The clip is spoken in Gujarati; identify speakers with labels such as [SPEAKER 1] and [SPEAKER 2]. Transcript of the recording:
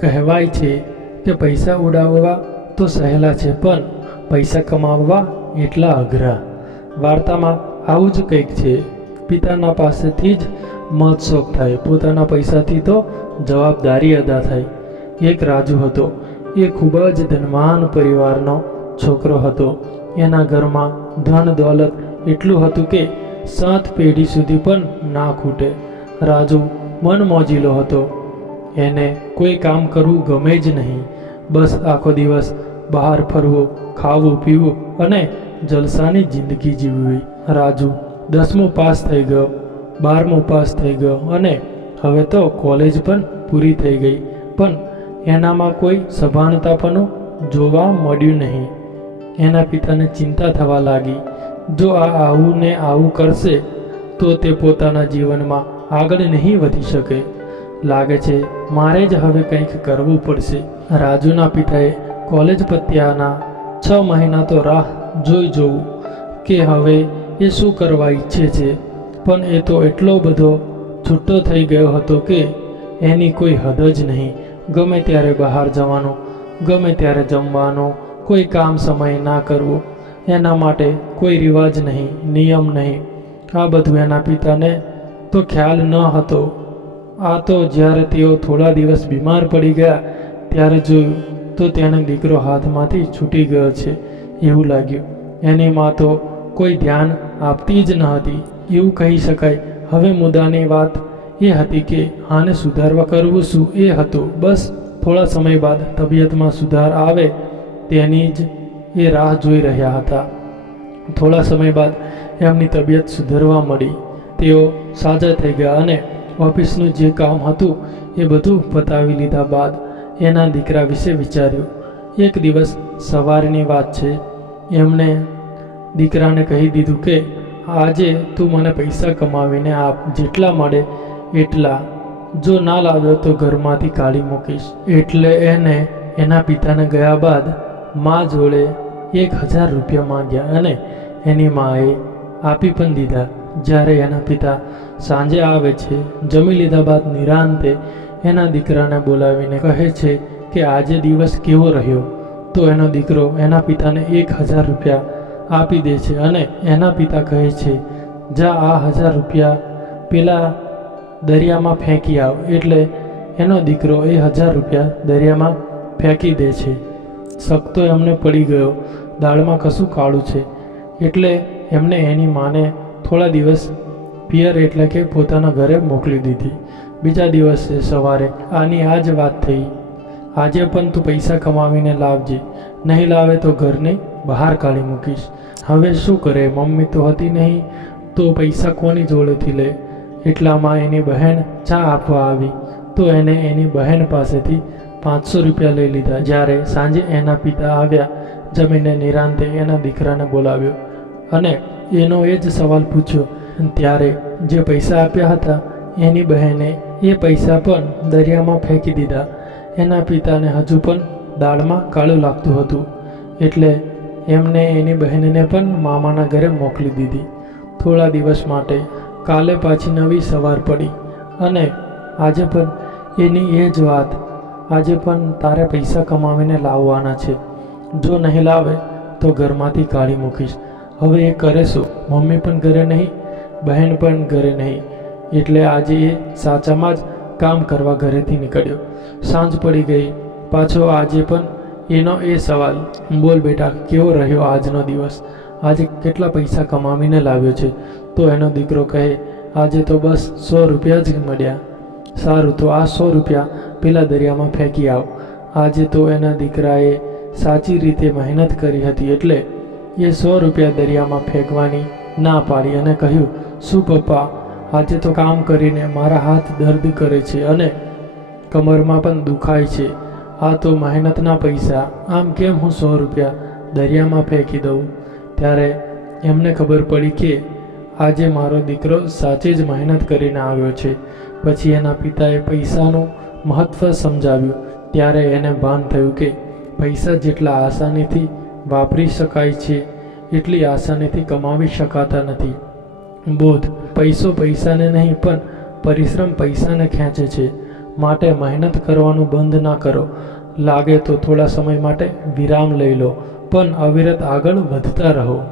[SPEAKER 1] કહેવાય છે કે પૈસા ઉડાવવા તો સહેલા છે, પણ પૈસા કમાવવા એટલા અઘરા. વાર્તામાં આવું જ કંઈક છે. પિતાના પાસેથી જ મહોત્સવ થાય. પોતાના પૈસાથી તો જવાબદારી અદા થાય. એક રાજુ હતો. એ ખૂબ જ ધનવાન પરિવારનો છોકરો હતો. એના ઘરમાં ધન દોલત એટલું હતું કે સાત પેઢી સુધી પણ ના ખૂટે. રાજુ મનમોજીલો હતો. એને કોઈ કામ કરવું ગમે જ નહીં. બસ આખો દિવસ બહાર ફરવું, ખાવું, પીવું અને જલસાની જિંદગી જીવવી. રાજુ, દસમો પાસ થઈ ગયો, બારમો પાસ થઈ ગયો અને હવે તો કોલેજ પણ પૂરી થઈ ગઈ. પણ એનામાં કોઈ સભાનતાપણું જોવા મળ્યું નહીં. એના પિતાને ચિંતા થવા લાગી. જો આ આવું ને આવું કરશે, તો તે પોતાના જીવનમાં આગળ નહીં વધી શકે. લાગે છે, મારે જ હવે કંઈક કરવું પડશે. રાજુના પિતાએ કોલેજ પત્યાના છ મહિના તો રાહ જોઈ જોવું કે હવે એ શું કરવા ઈચ્છે છે. પણ એ તો એટલો બધો છૂટો થઈ ગયો હતો કે એની કોઈ હદ જ નહીં. ગમે ત્યારે બહાર જવાનું, ગમે ત્યારે જમવાનું, કોઈ કામ સમય ના કરવું, એના માટે કોઈ રિવાજ નહીં, નિયમ નહીં. આ બધું એના પિતાને તો ખ્યાલ ન હતો. આ તો જ્યારે તેઓ થોડા દિવસ બીમાર પડી ગયા, ત્યારે જોયું તો તેણે દીકરો હાથમાંથી છૂટી ગયો છે, એવું લાગ્યું. એની માં તો કોઈ ધ્યાન આપતી જ ન હતી. એવું કહી શકાય. હવે મુદ્દાની વાત એ હતી કે આને સુધારવા કરવું શું એ હતું. બસ, થોડા સમય બાદ તબિયતમાં સુધાર આવે તેની જ એ રાહ જોઈ રહ્યા હતા. થોડા સમય બાદ એમની તબિયત સુધરવા મળી. તેઓ સાજા થઈ ગયા અને ઓફિસનું જે કામ હતું એ બધું પતાવી લીધા બાદ એના દીકરા વિશે વિચાર્યું. એક દિવસ સવારની વાત છે. એમણે દીકરાને કહી દીધું કે, આજે તું મને પૈસા કમાવીને આપ જેટલા મળે એટલા. જો ના લાવ્યો તો ઘરમાંથી કાઢી મૂકીશ. એટલે એને એના પિતાને ગયા બાદ મા જોડે એક હજાર રૂપિયા માંગ્યા અને એની માએ આપી પણ દીધા. જ્યારે એના પિતા સાંજે આવે છે, જમી લીધા બાદ નિરાંતે એના દીકરાને બોલાવીને કહે છે કે આજે દિવસ કેવો રહ્યો? તો એનો દીકરો એના પિતાને એક હજાર રૂપિયા આપી દે છે અને એના પિતા કહે છે, જા આ હજાર રૂપિયા પેલા દરિયામાં ફેંકી આવ. એટલે એનો દીકરો એ હજાર રૂપિયા દરિયામાં ફેંકી દે છે. શક એમને પડી ગયો. દાળમાં કશું કાળું છે. એટલે એમને એની માને થોડા દિવસ પિયર એટલે કે પોતાના ઘરે મોકલી દીધી. બીજા દિવસે સવારે, આની આ જ વાત થઈ. આજે પણ તું પૈસા કમાવીને લાવજે. નહીં લાવે તો ઘરની બહાર કાઢી મૂકીશ. હવે શું કરે? મમ્મી તો હતી નહીં. તો પૈસા કોની જોડેથી લે? એટલામાં એની બહેન ચા આપવા આવી. તો એને એની બહેન પાસેથી પાંચસો રૂપિયા લઈ લીધા. જ્યારે સાંજે એના પિતા આવ્યા, જમીને નિરાંતે એના દીકરાને બોલાવ્યો. અને એનો એ જ સવાલ પૂછ્યો. ત્યારે જે પૈસા આપ્યા હતા, એની બહેને એ પૈસા પણ દરિયામાં ફેંકી દીધા. એના પિતાને હજુ પણ દાળમાં કાળું લાગતું હતું. એટલે એમને એની બહેનને પણ મામાના ઘરે મોકલી દીધી. થોડા દિવસ માટે કાલે પાછી નવી સવાર પડી. અને આજે પણ એની એ જ વાત. આજે પણ તારે પૈસા કમાવીને લાવવાના છે. જો નહીં લાવે, તો ઘરમાંથી કાઢી મૂકીશ. હવે એ કરે શું? મમ્મી પણ ઘરે નહીં, બહેન પણ ઘરે નહીં. એટલે આજે એ સાચામાં જ કામ કરવા ઘરેથી નીકળ્યો. સાંજ પડી ગઈ. પાછો આજે પણ એનો એ સવાલ. બોલ બેટા, કેવો રહ્યો આજનો દિવસ? આજે કેટલા પૈસા કમાવીને લાવ્યો છે? તો એનો દીકરો કહે, આજે તો બસ સો રૂપિયા જ મળ્યા. સારું, તો આ સો રૂપિયા પેલા દરિયામાં ફેંકી આવ. આજે તો એના દીકરાએ સાચી રીતે મહેનત કરી હતી એટલે એ સો રૂપિયા દરિયામાં ફેંકવાની ના પાડી અને કહ્યું, શું પપ્પા, આજે તો કામ કરીને મારા હાથ દર્દ કરે છે અને કમરમાં પણ દુખાય છે. આ તો મહેનતના પૈસા. આમ કેમ હું સો રૂપિયા દરિયામાં ફેંકી દઉં? ત્યારે એમને ખબર પડી કે આજે મારો દીકરો સાચે જ મહેનત કરીને આવ્યો છે. પછી એના પિતાએ પૈસાનું મહત્ત્વ સમજાવ્યું. ત્યારે એને ભાન થયું કે પૈસા જેટલા આસાનીથી વાપરી શકાય છે, એટલી આસાનીથી કમાવી શકાતા નથી. બોધ, પૈસો પૈસાને નહીં, પણ પરિશ્રમ પૈસાને ખેંચે છે. માટે મહેનત કરવાનું બંધ ના કરો. લાગે તો થોડા સમય માટે વિરામ લઈ લો, પણ અવિરત આગળ વધતા રહો.